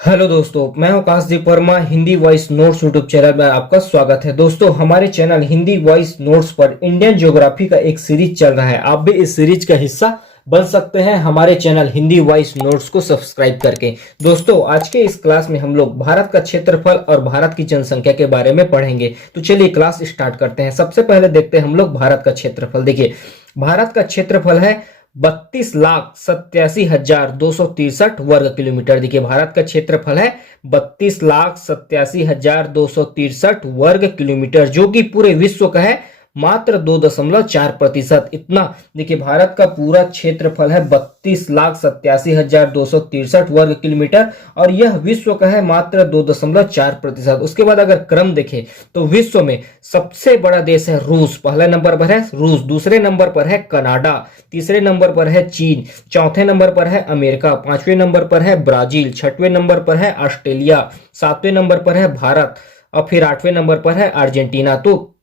Hello दोस्तों, मैं हूं Kashdeep Verma. Hindi voice notes YouTube channel में आपका स्वागत है। दोस्तों, हमारे चैनल हिंदी वॉइस नोट्स पर इंडियन ज्योग्राफी का एक सीरीज चल रहा है। आप भी इस सीरीज का हिस्सा बन सकते हैं हमारे चैनल हिंदी वॉइस नोट्स को सब्सक्राइब करके। दोस्तों, आज के इस क्लास में हम लोग भारत का क्षेत्रफल और भारत की जनसंख्या के बारे में पढ़ेंगे। तो चलिए क्लास स्टार्ट करते हैं। सबसे पहले देखते हैं हम लोग भारत का क्षेत्रफल। देखिए, भारत का क्षेत्रफल है 32,87,263 वर्ग किलोमीटर। देखिए, भारत का क्षेत्रफल है 32,87,263 वर्ग किलोमीटर, जो कि पूरे विश्व का है मात्र 2.4%। इतना देखिए, भारत का पूरा क्षेत्रफल है 32,87,263 वर्ग किलोमीटर और यह विश्व का है मात्र 2.4%। उसके बाद अगर क्रम देखें तो विश्व में सबसे बड़ा देश है रूस। पहले नंबर पर है रूस, दूसरे नंबर पर है कनाडा, तीसरे नंबर पर है चीन, चौथे नंबर पर है अमेरिका, पांचवें नंबर पर है ब्राजील, छठवें नंबर पर है ऑस्ट्रेलिया, सातवें नंबर पर है भारत और फिर आठवें नंबर पर है अर्जेंटीना। तो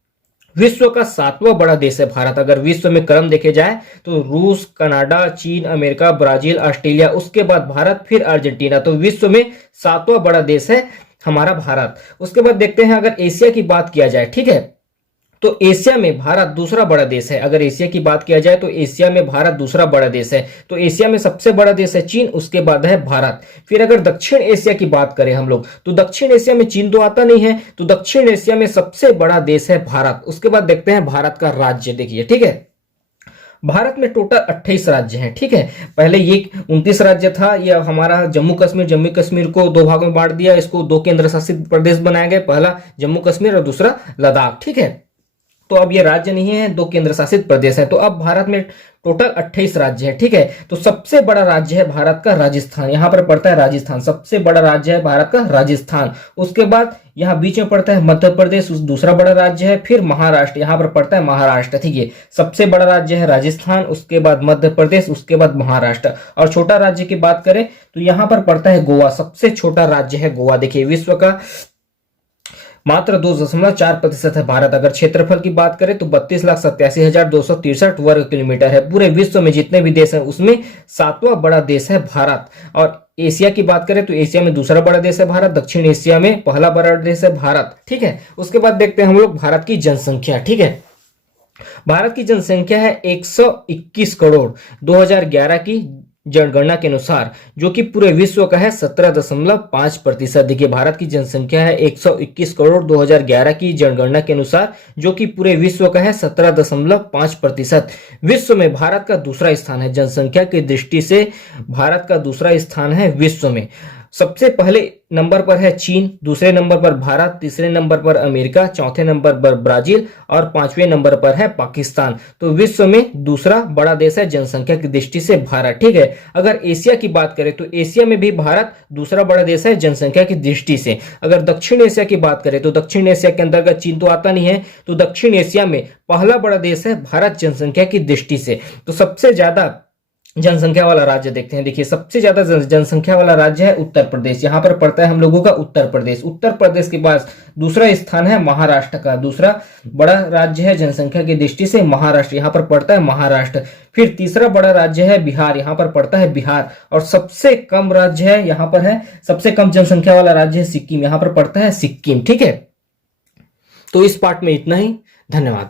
विश्व का सातवां बड़ा देश है भारत। अगर विश्व में क्रम देखे जाए तो रूस, कनाडा, चीन, अमेरिका, ब्राजील, ऑस्ट्रेलिया, उसके बाद भारत, फिर अर्जेंटीना। तो विश्व में सातवां बड़ा देश है हमारा भारत। उसके बाद देखते हैं अगर एशिया की बात किया जाए, ठीक है, तो एशिया में भारत दूसरा बड़ा देश है। अगर एशिया की बात किया जाए तो एशिया में भारत दूसरा बड़ा देश है। तो एशिया में सबसे बड़ा देश है चीन, उसके बाद है भारत। फिर अगर दक्षिण एशिया की बात करें हम लोग तो दक्षिण एशिया में चीन तो आता नहीं है, तो दक्षिण एशिया में सबसे बड़ा देश है भारत। उसके बाद देखते हैं भारत का राज्य। देखिए, ठीक है, भारत में टोटल 28 राज्य हैं। ठीक है, पहले ये 29 राज्य था। यह हमारा जम्मू कश्मीर को दो भागों में बांट दिया, इसको दो केंद्र शासित प्रदेश बनाए गए, पहला जम्मू कश्मीर और दूसरा लद्दाख। ठीक है, तो अब ये राज्य नहीं है, दो केंद्र शासित प्रदेश है। तो अब भारत में टोटल 28 राज्य है। ठीक है, तो सबसे बड़ा राज्य है भारत का राजस्थान। यहां पर पड़ता है राजस्थान, सबसे बड़ा राज्य है भारत का राजस्थान। उसके बाद यहां बीच में पड़ता है मध्य प्रदेश, दूसरा बड़ा राज्य है। फिर महाराष्ट्र, यहां पर पड़ता है महाराष्ट्र। ठीक है, सबसे बड़ा राज्य है राजस्थान, उसके बाद मध्य प्रदेश, उसके बाद महाराष्ट्र। और छोटा राज्य की बात करें तो यहां पर पड़ता है गोवा, सबसे छोटा राज्य है गोवा। देखिए, विश्व का मात्र 2.4% है भारत। अगर क्षेत्रफल की बात करें तो 32,87,263 वर्ग किलोमीटर है। पूरे विश्व में जितने भी देश हैं उसमें सातवां बड़ा देश है भारत। और एशिया की बात करें तो एशिया में दूसरा बड़ा देश है भारत, दक्षिण एशिया में पहला बड़ा देश है भारत। ठीक है, उसके बाद देखते हैं हम लोग भारत की जनसंख्या। ठीक है, भारत की जनसंख्या है 121 करोड़ 2011 की जनगणना के अनुसार, जो कि पूरे विश्व का है 17.5%। देखिए, भारत की जनसंख्या है 121 करोड़ 2011 की जनगणना के अनुसार, जो कि पूरे विश्व का है 17.5%। विश्व में भारत का दूसरा स्थान है जनसंख्या की दृष्टि से। भारत का दूसरा स्थान है विश्व में। सबसे पहले नंबर पर है चीन, दूसरे नंबर पर भारत, तीसरे नंबर पर अमेरिका, चौथे नंबर पर ब्राजील और पांचवें नंबर पर है पाकिस्तान। तो विश्व में दूसरा बड़ा देश है जनसंख्या की दृष्टि से भारत। ठीक है, अगर एशिया की बात करें तो एशिया में भी भारत दूसरा बड़ा देश है जनसंख्या की दृष्टि से। अगर दक्षिण एशिया की बात करें तो दक्षिण एशिया के अंतर्गत चीन तो आता नहीं है, तो दक्षिण एशिया में पहला बड़ा देश है भारत जनसंख्या की दृष्टि से। तो सबसे ज्यादा जनसंख्या वाला राज्य देखते हैं। देखिए, सबसे ज्यादा जनसंख्या वाला राज्य है उत्तर प्रदेश। यहां पर पड़ता है हम लोगों का उत्तर प्रदेश। उत्तर प्रदेश के पास दूसरा स्थान है महाराष्ट्र का। दूसरा बड़ा राज्य है जनसंख्या की दृष्टि से महाराष्ट्र, यहां पर पड़ता है महाराष्ट्र। फिर तीसरा बड़ा राज्य है बिहार, यहां पर पड़ता है बिहार। और सबसे कम राज्य है, यहां पर है सबसे कम जनसंख्या वाला राज्य है सिक्किम, यहां पर पड़ता है सिक्किम। ठीक है, तो इस पार्ट में इतना ही। धन्यवाद।